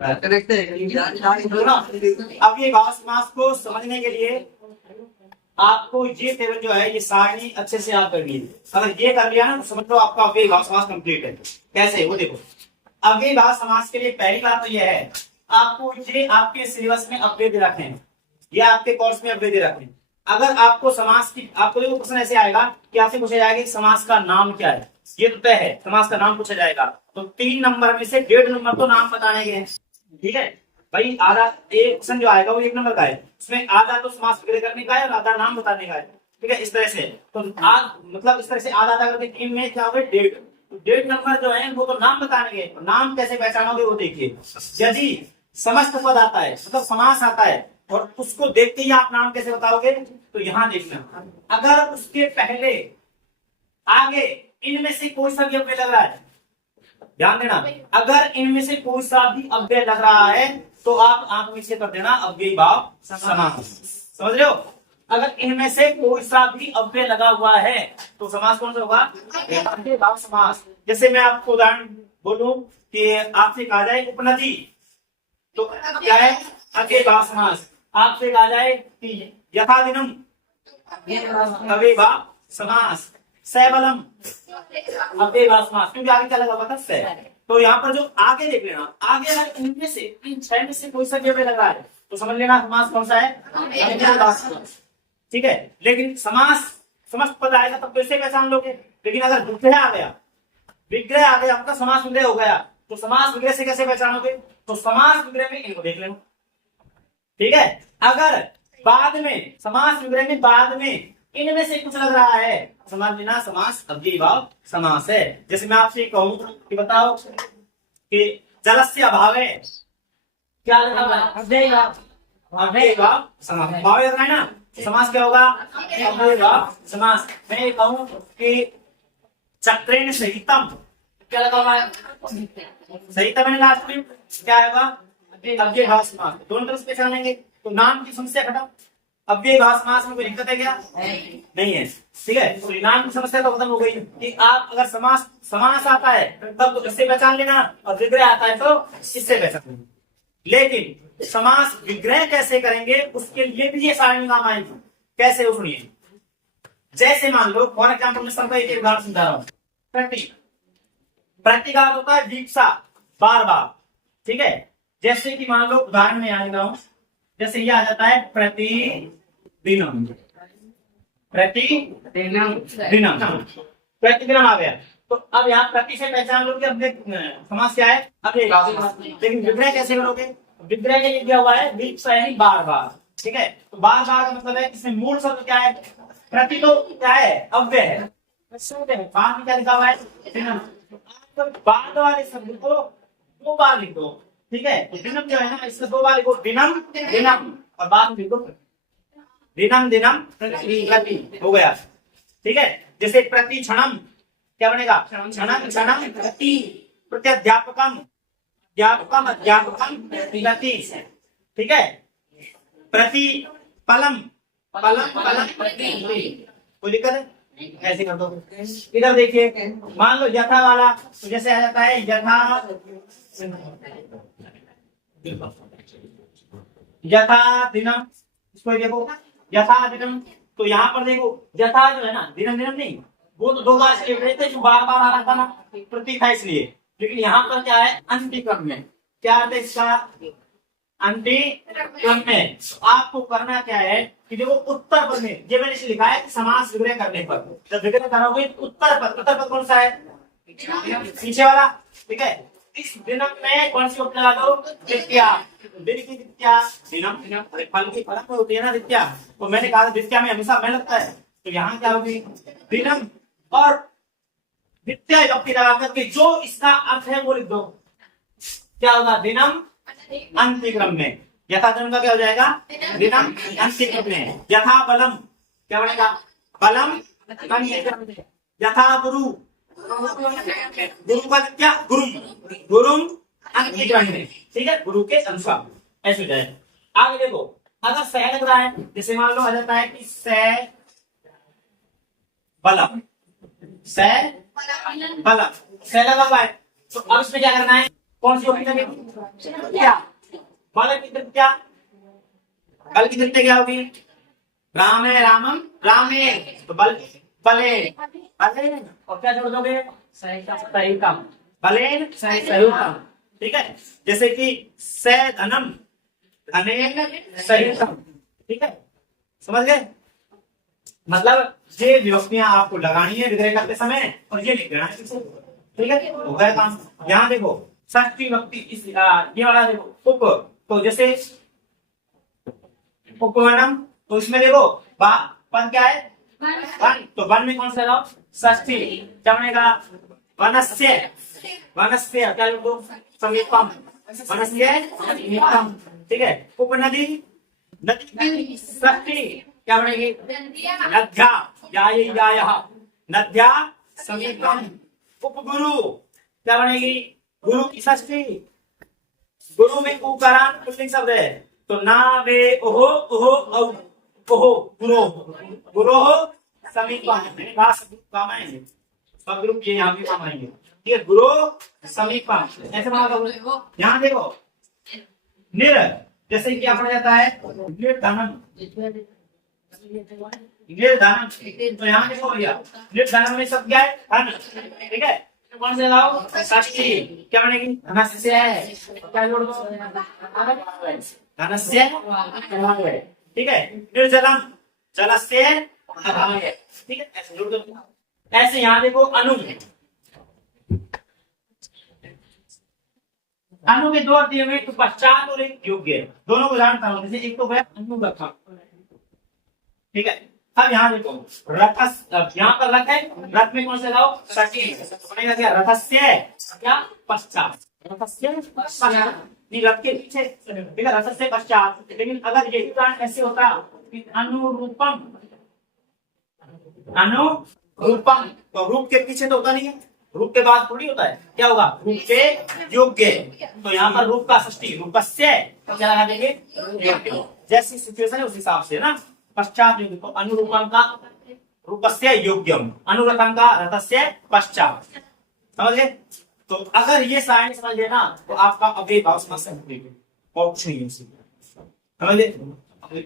अब ये भाव समास को समझने के लिए आपको ये टेबल जो है ये सारणी अच्छे से याद करनी है। अगर ये कर लिया ना तो समझ लो आपका अव्ययी भाव समास कंप्लीट है। कैसे वो देखो, अव्ययी भाव समास के लिए पहली बात तो यह है आपको ये आपके सिलेबस में अव्यय दे रखे हैं, या आपके कोर्स में अव्यय दे रखे हैं। अगर आपको समास की आपको देखो क्वेश्चन ऐसे आएगा कि आपसे पूछा जाएगा कि समास का नाम क्या है, ये तो तय है समास का नाम पूछा जाएगा, तो 3 नंबर में से 1.5 नंबर तो नाम बताने के हैं। ठीक है भाई, आधा एक क्वेश्चन जो आएगा वो 1 नंबर का है, उसमें आधा तो समास विग्रह करने का है और आधा नाम बताने का है। ठीक है, इस तरह से तो मतलब इस तरह से आधा आधा करके 3 में क्या होगा 1.5, तो 1.5 नंबर जो है वो तो नाम बताने के। नाम कैसे पहचानोगे वो देखिए, यदि समस्त पद आता है मतलब समास आता है और उसको देखते ही आप नाम कैसे बताओगे, तो यहां देखना अगर उसके पहले आगे इनमें से कोई सा भी अव्यय लग रहा है, ध्यान देना, अगर इनमें से कोई सा भी अव्यय लग रहा है तो आप आंख में से कर देना अव्ययी भाव समास। समझ रहे हो, अगर इनमें से कोई सा भी अव्यय लगा हुआ है तो समास कौन सा होगा, अव्ययी भाव समास। जैसे मैं आपको उदाहरण बोलूं कि आपसे कहा जाए उपनदी, तो क्या है अव्ययी भाव समास। आपसे कहा जाए कि यथा दिनम, अव्ययी भाव समास। सबलम, अव्ययी भाव समास, क्योंकि आगे क्या लगा हुआ था से। तो यहाँ पर जो आगे देख लेना, आगे अगर इनमें से इन 6 में से कोई सा भी अव्यय लगा है तो समझ लेना समास कौन सा है, अव्ययी भाव समास। ठीक है, लेकिन समास समस्त पद आएगा तब कैसे पहचान लोगे, लेकिन अगर विग्रह आ गया, विग्रह आ गया आपका समास विग्रह हो गया, तो समास विग्रह से कैसे पहचानोगे, तो समास विग्रह में इनको देख लेना। ठीक है, अगर बाद में समास विग्रह में बाद में इनमें से कुछ लग रहा है समझ लेना समास अव्ययी भाव समास है। जैसे मैं आपसे कहूं कि बताओ कि जलस्य अभाव है, क्या लगा हुआ है, अव्ययी भाव समास। भाव लग रहा है ना, समास क्या होगा, अव्ययी भाव समास। मैं ये कहूं कि चक्रेण सहितम, क्या लगा हुआ है, सहितम है लास्ट में, क्या होगा अव्ययी भाव समास। दोनों तरफ से पहचानेंगे तो नाम की समस्या खत्म। अव्ययी भाव समास में कोई दिक्कत है क्या, नहीं है। ठीक है, तो नाम की समस्या तो खत्म हो गई कि आप अगर समास आता है तब तो इससे पहचान लेना और विग्रह आता है तो इससे पहचान लेना। लेकिन समास विग्रह कैसे करेंगे उसके लिए भी ये सारणी काम आएगी। कैसे हो सुनिए, जैसे मान लो फॉर एग्जाम्पल मैं सबका एक उदाहरण समझा रहा हूँ। प्रति का होता है दीक्षा, बार बार। ठीक है, जैसे कि मान लो उदाहरण में आ रहा हूं, जैसे ये आ जाता है प्रतिदिनम, प्रतिदिनम, प्रतिदिनम आ गया। तो अब यहाँ प्रति से पहचान लो कि अब समास क्या है, लेकिन विग्रह कैसे करोगे, विग्रह के लिए क्या हुआ है दीक्षा यानी बार बार। ठीक है, तो बार बार का मतलब है इसमें मूल शब्द क्या है, प्रति तो क्या है अव्यय है, बाद में क्या लिखा हुआ है दिनम। तो बाद वाले शब्द को 2 बार लिख दो। ठीक है, तो दिनम जो है ना इसको 2 बार लिखो, दिनम दिनम, और बाद में लिखो दिनम दिनम प्रति, हो गया। ठीक है, जैसे प्रति क्षणम क्या बनेगा, क्षणम क्षणम प्रति, प्रत्यध्यापकम अध्यापकम अध्यापकम प्रति। ठीक है, प्रति पलम पलम पलम प्रति, कोई दिक्कत है, ऐसे कर दो। इधर देखिए मान लो यथा वाला, तो जैसे आ जाता है यथा दिनम, इसको देखो यथा दिनम, तो यहाँ पर देखो यथा जो है ना दिनम दिनम नहीं, वो तो 2 बार से लिख रहे थे जो बार बार आ रहा था ना प्रति था इसलिए, लेकिन यहाँ पर क्या है अंतिक्रम में, क्या है इसका अंतिक्रम में। तो आपको करना क्या है कि देखो उत्तर पद में ये मैंने लिखा है कि समास विग्रह करने पर, जब विग्रह करोगे उत्तर पद कौन सा है, पीछे वाला। ठीक है, इस दिनम में कौन सी लगा दो, द्वितीया, दिन की द्वितीया, दिनम फल की फलक में होती है ना द्वितीया, तो मैंने कहा द्वितीया में हमेशा मैं लगता है, तो यहाँ क्या होगी दिनम और द्वितीया विभक्ति लगा करके जो इसका अर्थ है वो लिख दो, क्या होगा दिनम अंतिक्रम में। यथा दिनम का क्या हो जाएगा दिनम अंतिक्रम में। यथा बलम क्या बनेगा बलम अंतिक्रम में। यथा गुरु, गुरु का क्या गुरुम, गुरुम अंतिक्रम में। ठीक है, गुरु के अनुसार ऐसे हो जाए। आगे देखो अगर सह लग रहा है, जैसे मान लो आ जाता है कि सह बलम, सह बलम, सह लगा हुआ है, तो अब इसमें क्या करना है कौन सी होगी लगेगी? क्या बल की तृतीया, बल की तृतीया क्या होगी? राम है रामम रामे, तो बल बले बले, और क्या जोड़ दोगे? सहितम, बलेन सहितम। ठीक है, जैसे कि सैधनम धनेन सहितम। ठीक है, समझ गए? मतलब ये विभक्तियां आपको लगानी है विग्रह करते समय और ये लिख देना है। ठीक है, हो गया काम। यहाँ देखो षष्ठी विभक्ति इस ये वाला देखो उप, तो जैसे उपवनम, तो इसमें देखो पद क्या है? वन, तो वन में कौन सा लगाओ? षष्ठी। क्या बनेगा? वनस्य, वनस्य क्या लिख दो? समीपम, वनस्य समीपम। ठीक है, उपनदी, नदी की षष्ठी क्या बनेगी? नद्या, यायः, नद्या समीपम। उपगुरु क्या बनेगी? गुरु की षष्ठी। गुरु में उकारांत पुल्लिंग शब्द है, तो ना वे ओहो ओहो औ ओहो गुरो, गुरो समीपम। काम आएंगे सब ग्रुप ये यहाँ भी काम आएंगे। ठीक है, गुरु समीपम ऐसे बना दो। यहाँ देखो निर, जैसे क्या पढ़ा जाता है? निर्धनम, निर्धनम, तो यहाँ देखो भैया निर्धनम में सब क्या है? धन। ठीक है, कौन से लगाओ? षष्ठी। क्या बनेगी? धनस्य, क्या जोड़ दो? धनस्य। ठीक है, निर्जलम, जलस्य अभावे। ठीक है, ऐसे जोड़ दो। ऐसे यहाँ देखो अनु, अनु के दो दिए हुए, तो पश्चात और एक योग्य, दोनों को जानता हूं। जैसे एक तो गया अनु रथा। ठीक है, अब यहाँ देखो रथस, यहाँ पर रथ है, रथ में कौन से लाओ? षष्ठी। बनेगा क्या? रथस्य क्या? पश्चात, रथस्य पश्चात, नहीं रथ के पीछे। ठीक है, रथस्य पश्चात। लेकिन अगर यही उदाहरण ऐसे होता कि अनुरूपम, अनुरूपम, तो रूप के पीछे तो होता नहीं है, रूप के बाद थोड़ी होता है। क्या होगा? रूप के योग्य, तो यहाँ पर रूप का षष्ठी, रूपस्य क्या लगा देंगे? योग्य। जैसी सिचुएशन है उस हिसाब से ना। पश्चात योग्य, तो अनुरूपम का रूपस्य योग्यम, अनुरतम का रथस्य पश्चात। समझ गए? तो अगर ये साइन समझ गए ना, तो आपका अव्ययी भाव समझ सकते हैं और कुछ नहीं है। समझ गए?